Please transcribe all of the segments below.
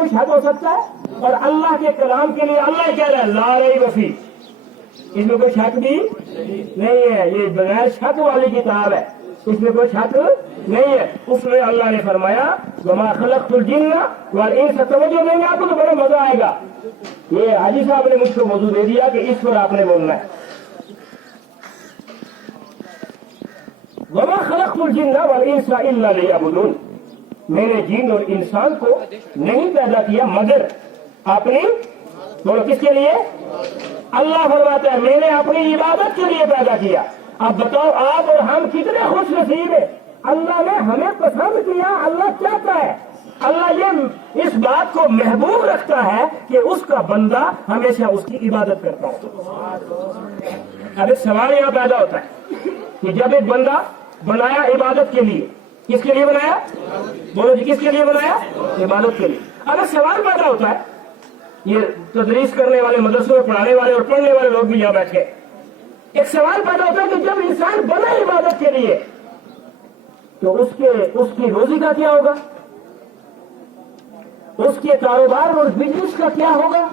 کوئی شک ہو سکتا ہے؟ اور اللہ کے کلام کے لیے اللہ کہہ رہا ہے لا ریب فیہ، اس میں کوئی شک بھی نہیں ہے، یہ بغیر شک والی کتاب ہے، اس میں کوئی شک نہیں ہے۔ اس میں اللہ نے فرمایا وما خلقت الجن والانس، توجہ دیں گے آپ کو تو بڑا مزہ آئے گا۔ یہ حاجی صاحب نے مجھ کو موضوع دے دیا کہ اس پر آپ نے بولنا ہے۔ وما خلقت الجن والانس الا لیعبدون، میں نے جن اور انسان کو نہیں پیدا کیا مگر اپنی، بولو کس کے لیے؟ اللہ فرماتا ہے میں نے اپنی عبادت کے لیے پیدا کیا۔ اب بتاؤ آپ اور ہم کتنے خوش نصیب ہیں، اللہ نے ہمیں پسند کیا۔ اللہ چاہتا ہے، اللہ یہ اس بات کو محبوب رکھتا ہے کہ اس کا بندہ ہمیشہ اس کی عبادت کرتا ہے۔ اب ایک سوال یہاں پیدا ہوتا ہے کہ جب ایک بندہ بنایا عبادت کے لیے، کس کے لیے بنایا؟ بولو جی کس کے لیے بنایا؟ عبادت کے لیے۔ اب ایک سوال پیدا ہوتا ہے، یہ تدریس کرنے والے، مدرسوں میں پڑھانے والے اور پڑھنے والے لوگ بھی یہاں بیٹھے، ایک سوال پیدا ہوتا ہے کہ جب انسان بنا عبادت کے لیے تو اس کی روزی کا کیا ہوگا؟ اس کے کاروبار اور بزنس کا کیا ہوگا؟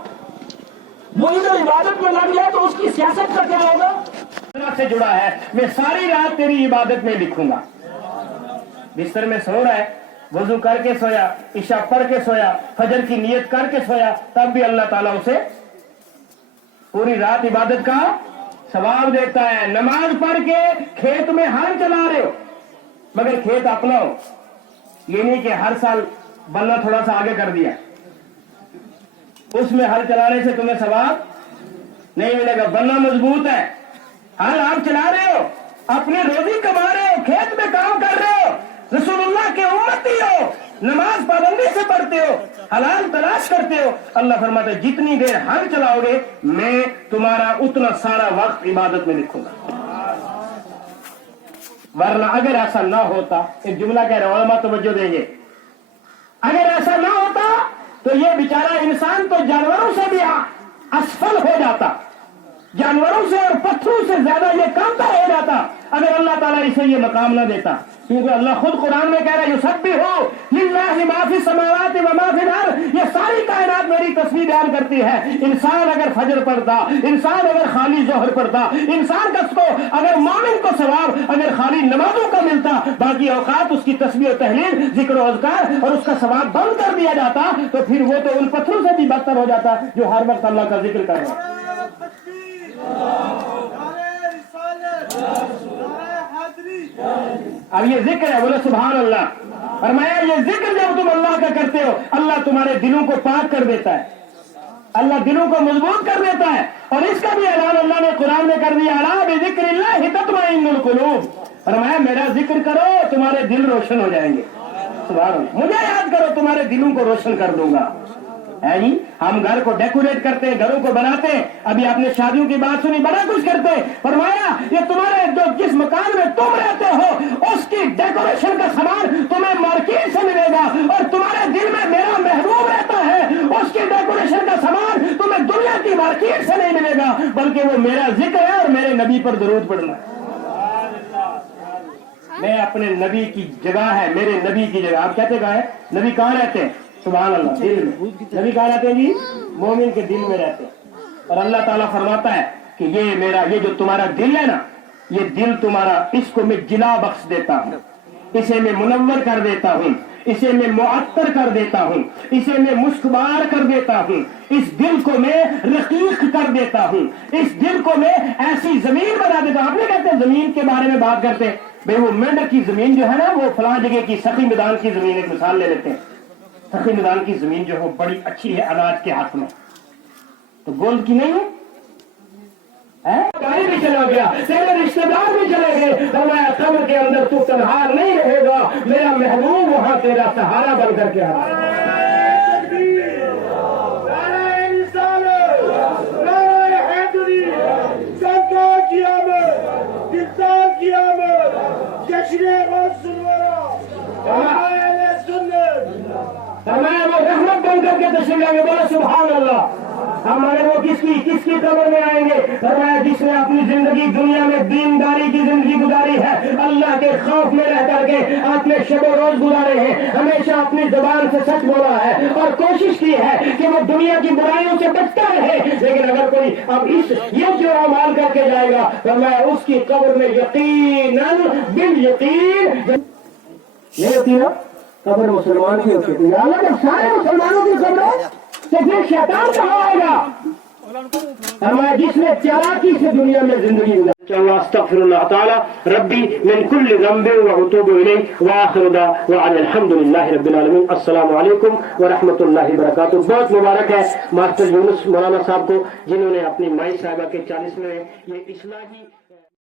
وہ ادھر عبادت میں لگ جائے تو اس کی سیاست کا کیا ہوگا؟ اللہ سے جڑا ہے، میں ساری رات تیری عبادت میں لکھوں گا۔ بستر میں سو رہا ہے، وضو کر کے سویا، عشاء پڑھ کے سویا، فجر کی نیت کر کے سویا، تب بھی اللہ تعالیٰ اسے پوری رات عبادت کا ثواب دیتا ہے۔ نماز پڑھ کے کھیت میں ہل چلا رہے ہو، مگر کھیت اپنا ہو، یہ نہیں کہ ہر سال بلّا تھوڑا سا آگے کر دیا، اس میں ہل چلانے سے تمہیں ثواب نہیں ملے گا۔ بلّا مضبوط ہے، ہل آپ چلا رہے ہو، اپنے روزی کما رہے ہو، کھیت میں کام کر رہے ہو، رسول اللہ کے امتی ہو، نماز پابندی سے پڑھتے ہو، حلال تلاش کرتے ہو، اللہ فرماتا ہے جتنی دیر ہل چلاؤ گے میں تمہارا اتنا سارا وقت عبادت میں لکھوں گا۔ ورنہ اگر ایسا نہ ہوتا، ایک جملہ کہہ رہے علماء توجہ دیں گے، اگر ایسا نہ ہوتا تو یہ بیچارہ انسان تو جانوروں سے بھی اسفل ہو جاتا، جانوروں سے اور پتھروں سے زیادہ یہ کمتر ہو جاتا اگر اللہ تعالیٰ اسے یہ مقام نہ دیتا۔ کیونکہ اللہ خود قرآن میں کہہ رہا ہے یسبح للہ ما فی السماوات و ما فی الارض، یہ ساری کائنات میری تسبیح بیان کرتی ہے۔ انسان اگر فجر پڑھتا، انسان اگر خالی ظہر پڑھتا، انسان کو اگر مومن کو ثواب اگر خالی نمازوں کا ملتا، باقی اوقات اس کی تسبیح و تحلیل، ذکر و اذکار اور اس کا ثواب بند کر دیا جاتا، تو پھر وہ تو ان پتھروں سے بھی بدتر ہو جاتا جو ہر وقت اللہ کا ذکر کر رہا ہے۔ اب یہ ذکر ہے، بولے سبحان اللہ۔ فرمایا یہ ذکر جب تم اللہ کا کرتے ہو، اللہ تمہارے دلوں کو پاک کر دیتا ہے، اللہ دلوں کو مضبوط کر دیتا ہے۔ اور اس کا بھی اعلان اللہ نے قرآن میں کر دیا، الا بذکر اللہ تطمئن القلوب۔ فرمایا میرا ذکر کرو تمہارے دل روشن ہو جائیں گے، سبحان اللہ، مجھے یاد کرو تمہارے دلوں کو روشن کر دوں گا۔ ہے جی، ہم گھر کو ڈیکوریٹ کرتے ہیں، گھروں کو بناتے ہیں، ابھی آپ نے شادیوں کی بات سنی، بڑا کچھ کرتے ہیں۔ فرمایا یہ تمہارے جو جس مکان میں تم رہتے ہو اس کی ڈیکوریشن کا سامان تمہیں مارکیٹ سے ملے گا، اور تمہارے دل میں میرا محبوب رہتا ہے، اس کی ڈیکوریشن کا سامان تمہیں دنیا کی مارکیٹ سے نہیں ملے گا، بلکہ وہ میرا ذکر ہے اور میرے نبی پر درود پڑھنا ہے۔ میں اپنے نبی کی جگہ ہے، میرے نبی کی جگہ۔ آپ کہتے کہاں ہے؟ نبی کہاں رہتے ہیں؟ سبحان اللہ، دل میں۔ نبی کہاں رہتے ہیں جی؟ مومن کے دل میں رہتے ہیں۔ اور اللہ تعالیٰ فرماتا ہے کہ یہ میرا، یہ جو تمہارا دل ہے نا، یہ دل تمہارا، اس کو میں جلا بخش دیتا ہوں، اسے میں منور کر دیتا ہوں، اسے میں معطر کر دیتا ہوں، اسے میں مشکبار کر دیتا ہوں، اس دل کو میں رقیق کر دیتا ہوں، اس دل کو میں ایسی زمین بنا دیتا ہوں۔ آپ نہیں کہتے زمین کے بارے میں بات کرتے ہیں، بھئی وہ مینڈک کی زمین جو ہے نا، وہ فلاں جگہ کی سخی میدان کی زمین، ایک مثال لے لیتے ہیں، سخی میدان کی زمین جو ہے بڑی اچھی ہے اناج کے ہاتھ میں، تو گولڈ کی نہیں ہے، گاڑی بھی چلا گیا، تیرے رشتہ دار بھی چلے گئے، فرمایا قبر کے اندر تو تنہا نہیں رہے گا، میرا محبوب وہاں تیرا سہارا بن کر کے آ رہا ہے۔ فرمایا وہ رحمت بن کر کے تشریف لائیں گے، بولو سبحان اللہ۔ ہمارے وہ کس کی قبر میں آئیں گے؟ فرمایا جس نے اپنی زندگی دنیا میں دینداری کی زندگی گزاری ہے، اللہ کے خوف میں رہ کر کے آپ نے شب و روز گزارے ہیں، ہمیشہ اپنی زبان سے سچ بولا ہے اور کوشش کی ہے کہ وہ دنیا کی برائیوں سے بچتا رہے، لیکن اگر کوئی اب یہ جو اعمال کر کے جائے گا تو میں اس کی قبر میں یقیناً بالیقین یہ ہوتی ہے قبر مسلمان کی ہوتی ہے، حالانکہ سارے مسلمانوں کی قبر ہے تو پھر شیطان کہاں آئے گا؟ ہمارا جس نے چالاکی سے دنیا میں زندگی گزاری۔ استغفر اللہ تعالی ربی من کل ذنب واتوب الیہ واخر دعوانا الحمد للہ رب العالمین۔ السلام علیکم ورحمۃ اللہ وبرکاتہ۔ بہت مبارک ہے ماسٹر یونس مولانا صاحب کو، جنہوں نے اپنی مائی صاحبہ کے 40ویں یہ اصلاحی